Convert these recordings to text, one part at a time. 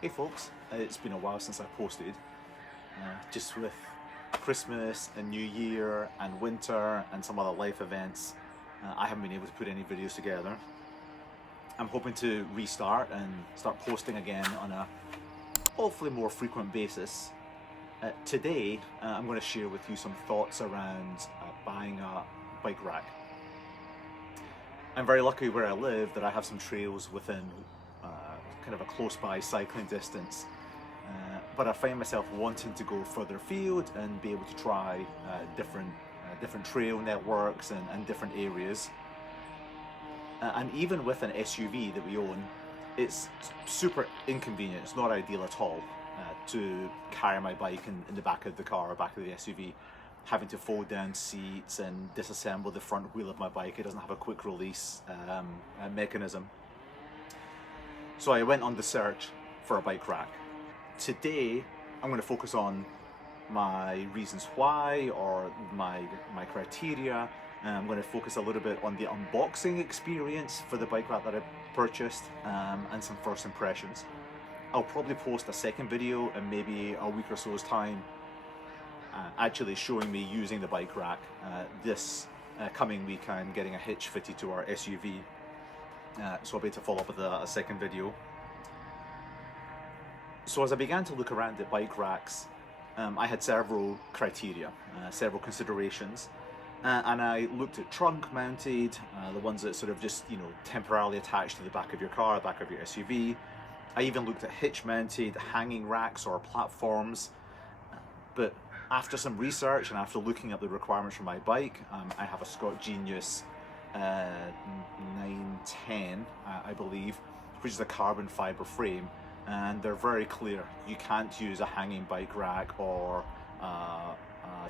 Hey folks, it's been a while since I posted. Just with Christmas and New Year and winter and some other life events, I haven't been able to put any videos together. I'm hoping to restart and start posting again on a hopefully more frequent basis. Today, I'm going to share with you some thoughts around buying a bike rack. I'm very lucky where I live that I have some trails within kind of a close by cycling distance. But I find myself wanting to go further afield and be able to try different trail networks and different areas. And even with an SUV that we own, it's super inconvenient. It's not ideal at all to carry my bike in the back of the car or back of the SUV, having to fold down seats and disassemble the front wheel of my bike. It doesn't have a quick release mechanism. So I went on the search for a bike rack. Today, I'm going to focus on my reasons why or my criteria. I'm going to focus a little bit on the unboxing experience for the bike rack that I purchased and some first impressions. I'll probably post a second video in maybe a week or so's time actually showing me using the bike rack. This coming week I'm getting a hitch fitted to our SUV, so I'll be able to follow up with a second video. So as I began to look around at bike racks, I had several criteria, several considerations, and I looked at trunk mounted, the ones that sort of just temporarily attached to the back of your car, the back of your SUV. I even looked at hitch mounted hanging racks or platforms, but after some research and after looking at the requirements for my bike, I have a Scott Genius 910, I believe, which is a carbon fiber frame. And they're very clear. You can't use a hanging bike rack or a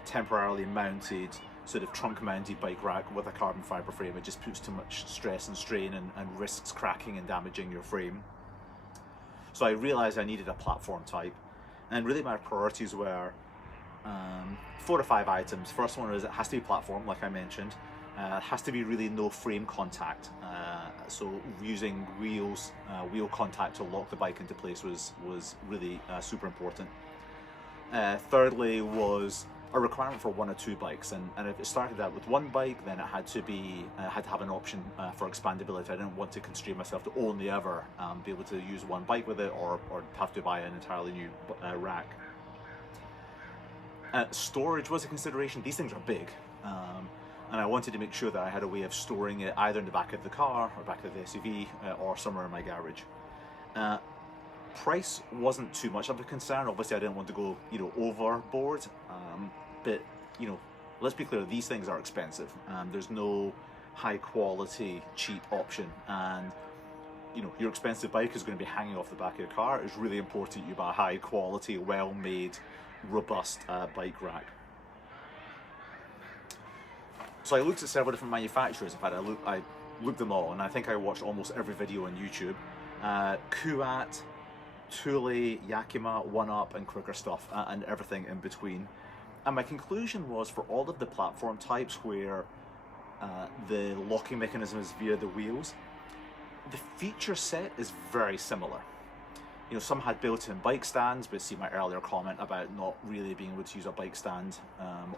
temporarily mounted, sort of trunk mounted bike rack with a carbon fiber frame. It just puts too much stress and strain and risks cracking and damaging your frame. So I realized I needed a platform type, and really my priorities were 4 to 5 items. First one is it has to be platform, like I mentioned. It has to be really no frame contact, so using wheel contact to lock the bike into place was really super important. Thirdly was a requirement for 1 or 2 bikes, and if it started out with 1 bike, then it had to have an option for expandability. I didn't want to constrain myself to only ever be able to use 1 bike with it, or have to buy an entirely new rack. Storage was a consideration. These things are big. And I wanted to make sure that I had a way of storing it either in the back of the car or back of the SUV or somewhere in my garage. Price wasn't too much of a concern. Obviously, I didn't want to go overboard, but let's be clear, these things are expensive. There's no high quality cheap option, and your expensive bike is going to be hanging off the back of your car. It's really important you buy a high quality, well made, robust bike rack. So I looked at several different manufacturers. In fact, I looked them all, and I think I watched almost every video on YouTube. Kuat, Thule, Yakima, One Up, and Quicker Stuff, and everything in between. And my conclusion was, for all of the platform types where the locking mechanism is via the wheels, the feature set is very similar. Some had built-in bike stands, but see my earlier comment about not really being able to use a bike stand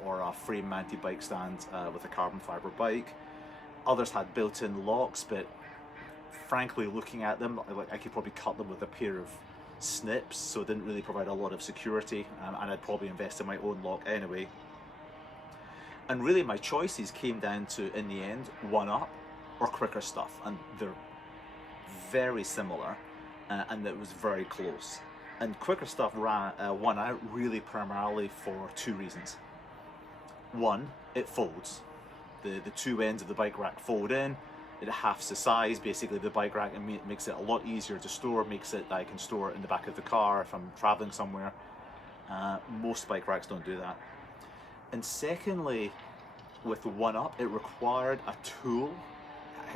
or a frame-mounted bike stand with a carbon fiber bike. Others had built-in locks, but frankly, looking at them, I could probably cut them with a pair of snips, so it didn't really provide a lot of security, and I'd probably invest in my own lock anyway. And really, my choices came down to, in the end, One Up or Quicker Stuff, and they're very similar. And it was very close. And Quicker Stuff won out really primarily for 2 reasons. One, it folds. The 2 ends of the bike rack fold in. It halves the size, basically, the bike rack, and makes it a lot easier to store, makes it that I can store it in the back of the car if I'm traveling somewhere. Most bike racks don't do that. And secondly, with One Up, it required a tool.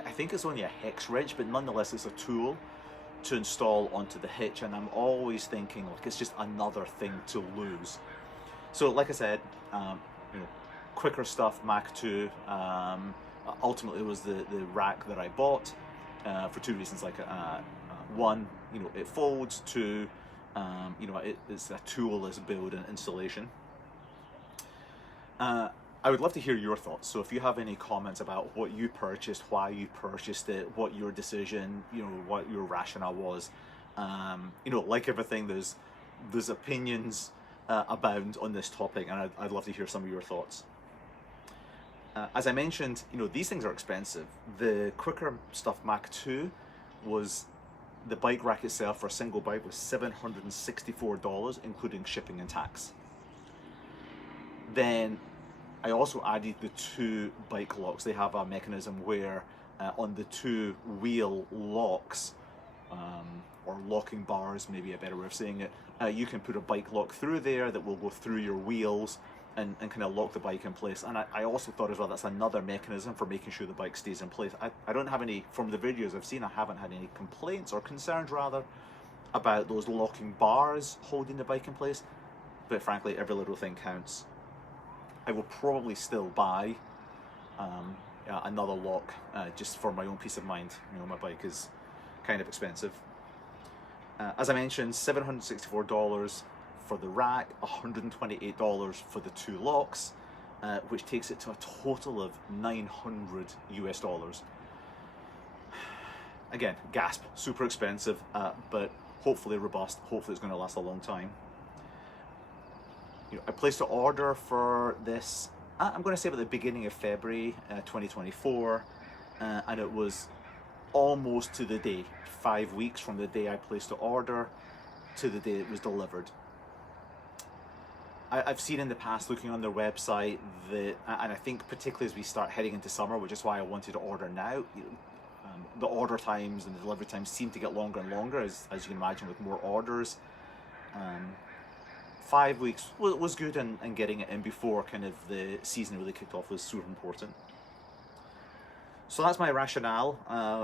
I think it's only a hex wrench, but nonetheless it's a tool to install onto the hitch, and I'm always thinking, like, it's just another thing to lose. So like I said, Quicker Stuff Mach 2 ultimately was the rack that I bought for 2 reasons. Like one, it folds. 2, You know, it's a toolless build and installation. I would love to hear your thoughts. So if you have any comments about what you purchased, why you purchased it, what your decision, you know, what your rationale was, you know, like everything, there's opinions abound on this topic, and I'd love to hear some of your thoughts. As I mentioned, you know, these things are expensive. The Quikr Stuff Mach 2 was, the bike rack itself for a single bike was $764, including shipping and tax. Then I also added the 2 bike locks. They have a mechanism where on the 2 wheel locks, or locking bars, maybe a better way of saying it, you can put a bike lock through there that will go through your wheels and kind of lock the bike in place. And I also thought as well, that's another mechanism for making sure the bike stays in place. I don't have any, from the videos I've seen, I haven't had any complaints or concerns rather about those locking bars holding the bike in place, but frankly, every little thing counts. I will probably still buy another lock just for my own peace of mind. You know, my bike is kind of expensive. As I mentioned, $764 for the rack, $128 for the 2 locks, which takes it to a total of $900 US. Again, gasp, super expensive, but hopefully robust, hopefully it's going to last a long time. You know, I placed an order for this, I'm going to say at the beginning of February 2024, and it was almost to the day, 5 weeks from the day I placed the order to the day it was delivered. I've seen in the past, looking on their website, that, and I think particularly as we start heading into summer, which is why I wanted to order now, the order times and the delivery times seem to get longer and longer, as you can imagine, with more orders. 5 weeks was good, and getting it in before kind of the season really kicked off was super important. So that's my rationale.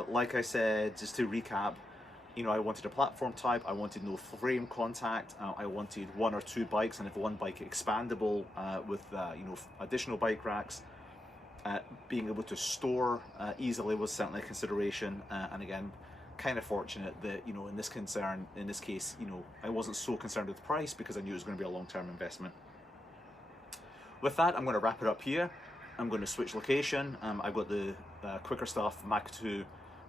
Like I said, just to recap, you know, I wanted a platform type, I wanted no frame contact, I wanted 1 or 2 bikes, and if one bike expandable with you know, additional bike racks. Being able to store easily was certainly a consideration, and again, kind of fortunate that, you know, in this case, you know, I wasn't so concerned with the price because I knew it was going to be a long-term investment. With that, I'm going to wrap it up here. I'm going to switch location. I've got the Quikr Stuff Mach 2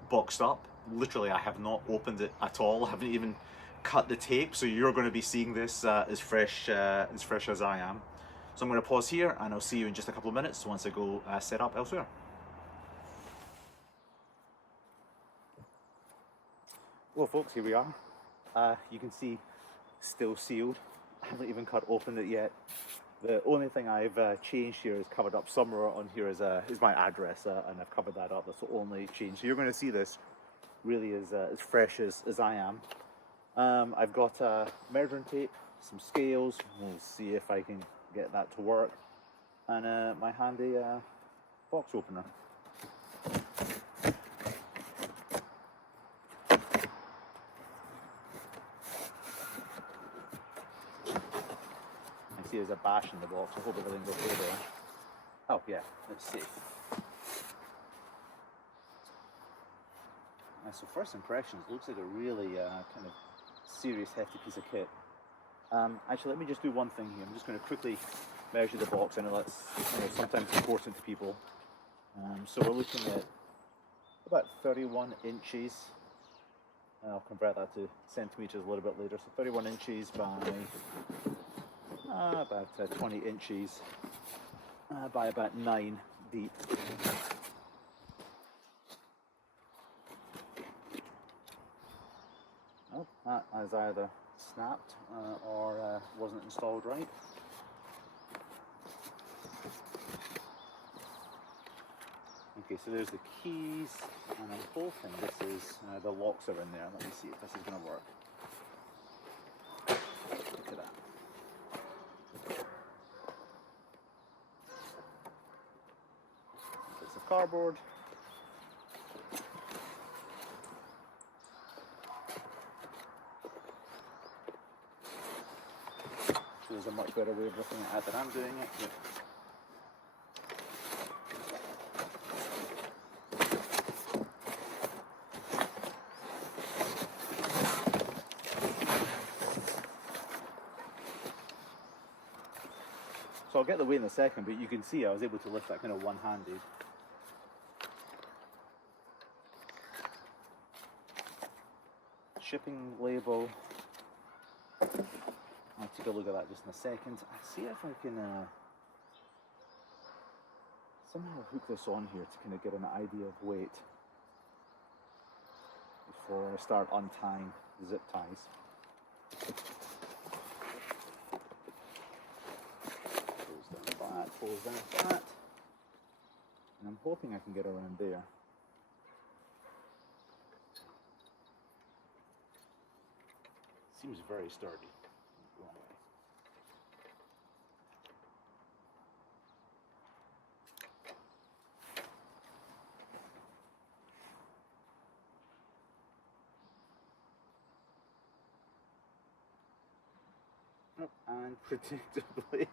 boxed up. Literally, I have not opened it at all. I haven't even cut the tape, so you're going to be seeing this as fresh as I am. So I'm going to pause here, and I'll see you in just a couple of minutes once I go set up elsewhere. Well, folks, here we are. You can see, still sealed. I haven't even cut open it yet. The only thing I've changed here is covered up somewhere on here is my address, and I've covered that up. That's the only change. So you're going to see this really as fresh as I am. I've got measuring tape, some scales. We'll see if I can get that to work, and my handy box opener. I see there's a bash in the box. I hope everything's okay there. Oh yeah, let's see. So first impressions, looks like a really kind of serious, hefty piece of kit. Actually, let me just do one thing here. I'm just going to quickly measure the box. I know that's, you know, sometimes important to people. So we're looking at about 31 inches. I'll convert that to centimeters a little bit later. So 31 inches by about 20 inches by about 9 deep. Oh, that has either snapped or wasn't installed right. Okay, so there's the keys, and I'm hoping this is, the locks are in there. Let me see if this is going to work. Look at that. Bits of cardboard. So there's a much better way of looking at it than I'm doing it. But I'll get the weight in a second, but you can see I was able to lift that kind of one-handed. Shipping label. I'll take a look at that just in a second. I'll see if I can somehow hook this on here to kind of get an idea of weight before I start untying the zip ties. Close down that, close down that. And I'm hoping I can get around there. Seems very sturdy. Oh, and predictably,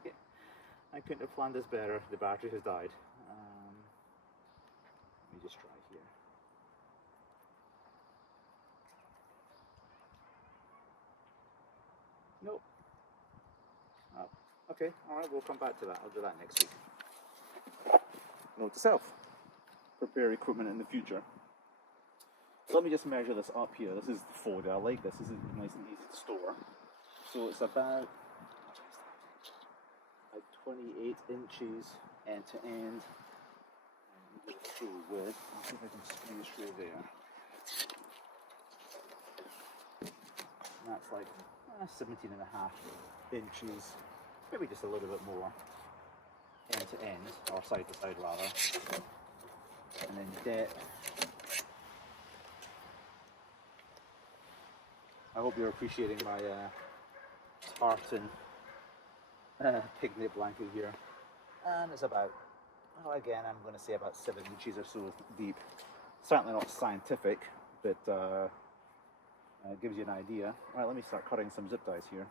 I couldn't have planned this better. The battery has died. Let me just try here. Nope. Oh, okay, alright, we'll come back to that. I'll do that next week. Note to self. Prepare equipment in the future. So let me just measure this up here. This is the folder. I like this. This is nice and easy to store. So it's about like 28 inches end to end. And go through width. I'll see if I can squeeze through there. And that's like 17 and a half inches, maybe just a little bit more, end to end, or side to side rather. And then depth. I hope you're appreciating my tartan picnic blanket here. And it's about, well, again, I'm going to say about 7 inches or so deep. Certainly not scientific, but gives you an idea. All right, let me start cutting some zip ties here.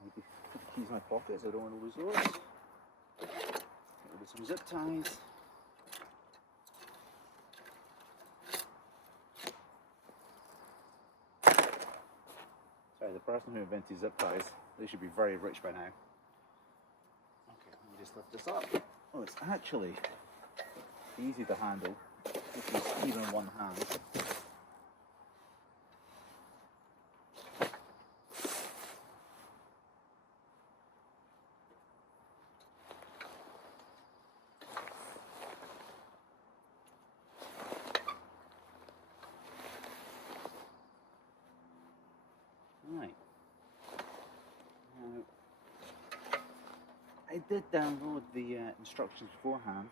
Maybe put the keys in my pockets, I don't want to lose those. Get rid of some zip ties. Sorry, the person who invented zip ties, they should be very rich by now. Okay, let me just lift this up. Oh, it's actually easy to handle. This is even one hand. Right. Now, I did download the instructions beforehand,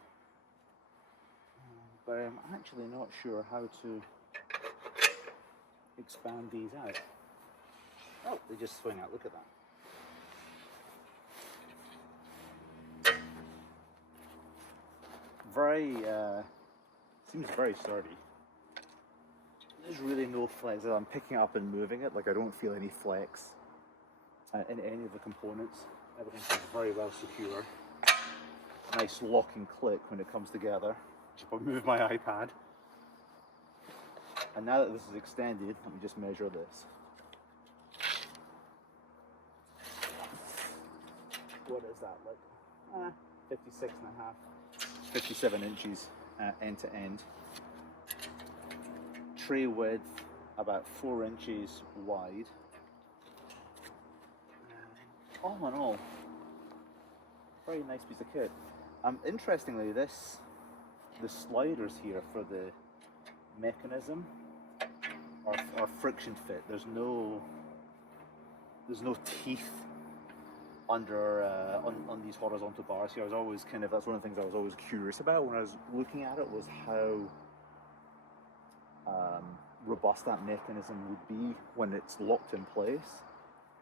but I'm actually not sure how to expand these out. Oh, they just swing out, look at that. Very, seems very sturdy. There's really no flex. I'm picking it up and moving it, like I don't feel any flex in any of the components. Everything is very well secure. Nice lock and click when it comes together. If I move my iPad. And now that this is extended, let me just measure this. What is that, like 56 and a half, 57 inches end to end. Tray width about 4 inches wide. All in all, very nice piece of kit. Interestingly, the sliders here for the mechanism are friction fit. There's no teeth under on these horizontal bars here. I was always that's one of the things I was always curious about when I was looking at it, was how robust that mechanism would be when it's locked in place.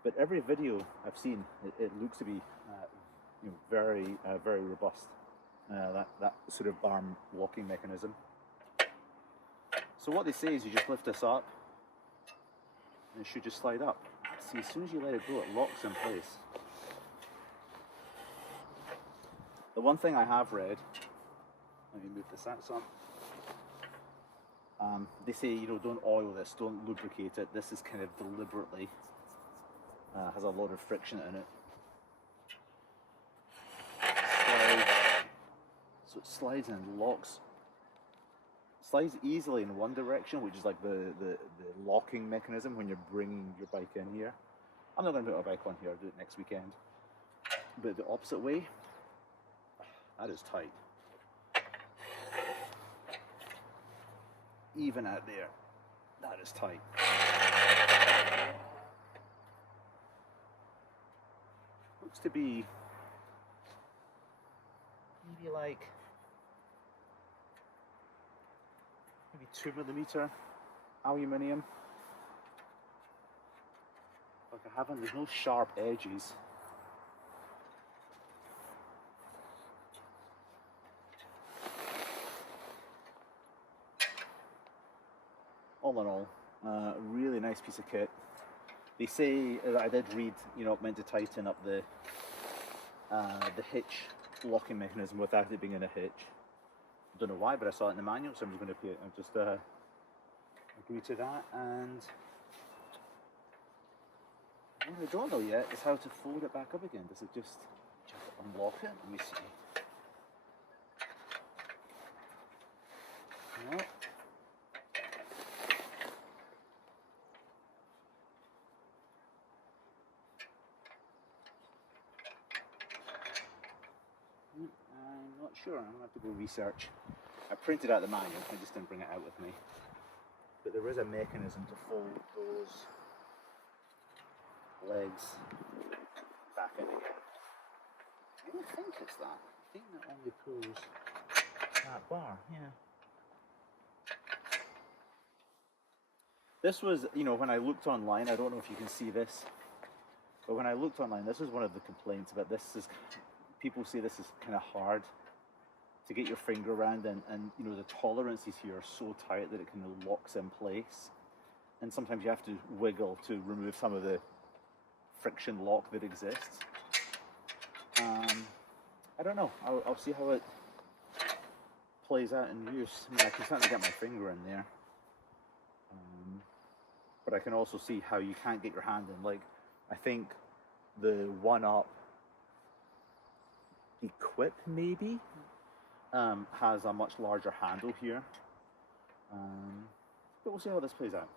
But every video I've seen, it looks to be very robust. That sort of arm locking mechanism. So what they say is you just lift this up and it should just slide up. See, as soon as you let it go, it locks in place. The one thing I have read, let me move this out some. They say, you know, don't oil this, don't lubricate it. This is kind of deliberately has a lot of friction in it. So it slides and locks. Slides easily in one direction, which is like the locking mechanism when you're bringing your bike in here. I'm not going to put my bike on here, I'll do it next weekend. But the opposite way, that is tight. Even out there, that is tight. Looks to be maybe like 2mm aluminium. Like I haven't, there's no sharp edges. All in all, really nice piece of kit. They say, I did read, you know, meant to tighten up the hitch locking mechanism without it being in a hitch. I don't know why, but I saw it in the manual, so I'm just going to just agree to that. And what I don't know yet is how to fold it back up again. Does it just unlock it? Let me see. No. I'm not sure. I'm going to have to go research. I printed out the manual, I just didn't bring it out with me. But there is a mechanism to fold those legs back in again. I don't think it's that. I think that only pulls that bar, yeah. This was, you know, when I looked online, I don't know if you can see this, but when I looked online, this was one of the complaints about this. Is people say this is kind of hard to get your finger around, and you know, the tolerances here are so tight that it kind of locks in place, and sometimes you have to wiggle to remove some of the friction lock that exists. I don't know, I'll see how it plays out in use. I mean, I can certainly get my finger in there, but I can also see how you can't get your hand in. Like, I think the One-Up Equip maybe has a much larger handle here, but we'll see how this plays out.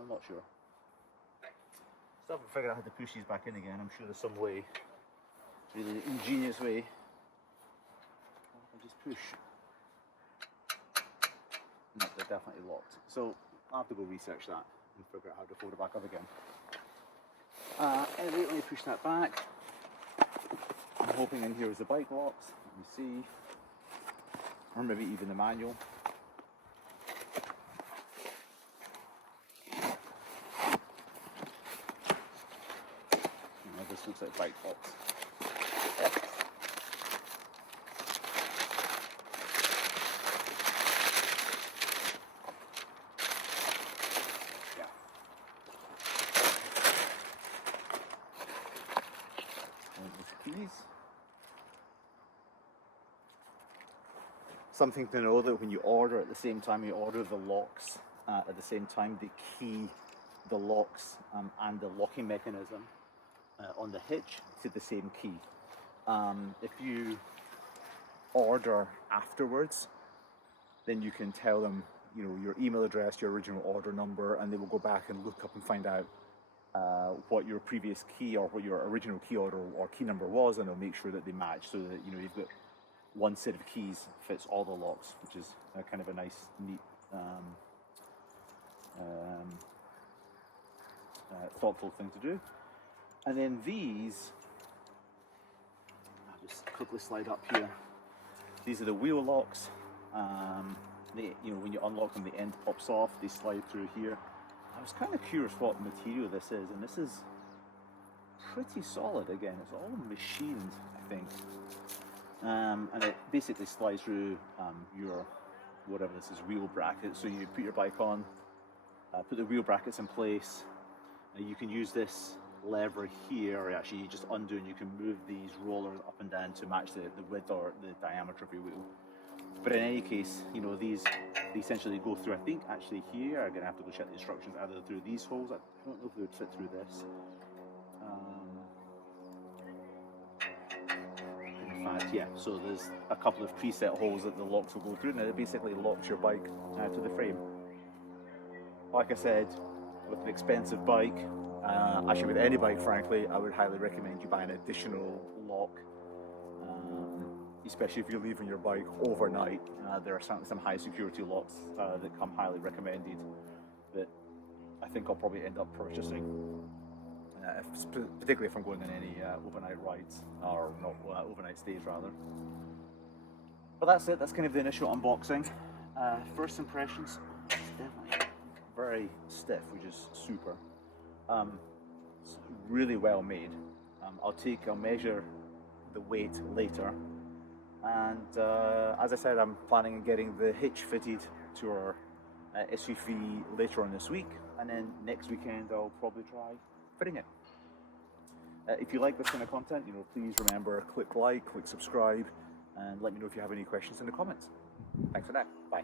I'm not sure. Still haven't figured out how to push these back in again. I'm sure there's some way, really ingenious way. I just push. No, they're definitely locked. So I'll have to go research that and figure out how to fold it back up again. Anyway, let me push that back. I'm hoping in here is the bike locks. Let me see. Or maybe even the manual. This looks like bike locks. Something to know that when you order at the same time, you order the locks at the same time, the key, the locks and the locking mechanism on the hitch to the same key. If you order afterwards, then you can tell them, you know, your email address, your original order number, and they will go back and look up and find out what your previous key or what your original key order or key number was, and they'll make sure that they match, so that, you know, you've got one set of keys fits all the locks, which is kind of a nice, neat, thoughtful thing to do. And then these, I'll just quickly slide up here. These are the wheel locks. They, you know, when you unlock them, the end pops off. They slide through here. I was kind of curious what material this is, and this is pretty solid. Again, it's all machined, I think. And it basically slides through your whatever this is, wheel bracket. So you put your bike on, put the wheel brackets in place. You can use this lever here, or actually you just undo and you can move these rollers up and down to match the width or the diameter of your wheel. But in any case, you know, these essentially go through, I think actually here, I'm gonna have to go check the instructions, either through these holes, I don't know if they would fit through this. In fact, yeah, so there's a couple of preset holes that the locks will go through, and it basically locks your bike to the frame. Like I said, with an expensive bike, actually with any bike frankly, I would highly recommend you buy an additional lock, especially if you're leaving your bike overnight. There are certainly some high security locks that come highly recommended that I think I'll probably end up purchasing, particularly if I'm going on any overnight rides, or not overnight stays rather. But that's it, that's kind of the initial unboxing. First impressions, it's definitely very stiff, which is super. It's really well made. I'll measure the weight later, and as I said, I'm planning on getting the hitch fitted to our SUV later on this week, and then next weekend I'll probably try fitting it. If you like this kind of content, you know, please remember, click like, click subscribe, and let me know if you have any questions in the comments. Thanks for that. Bye.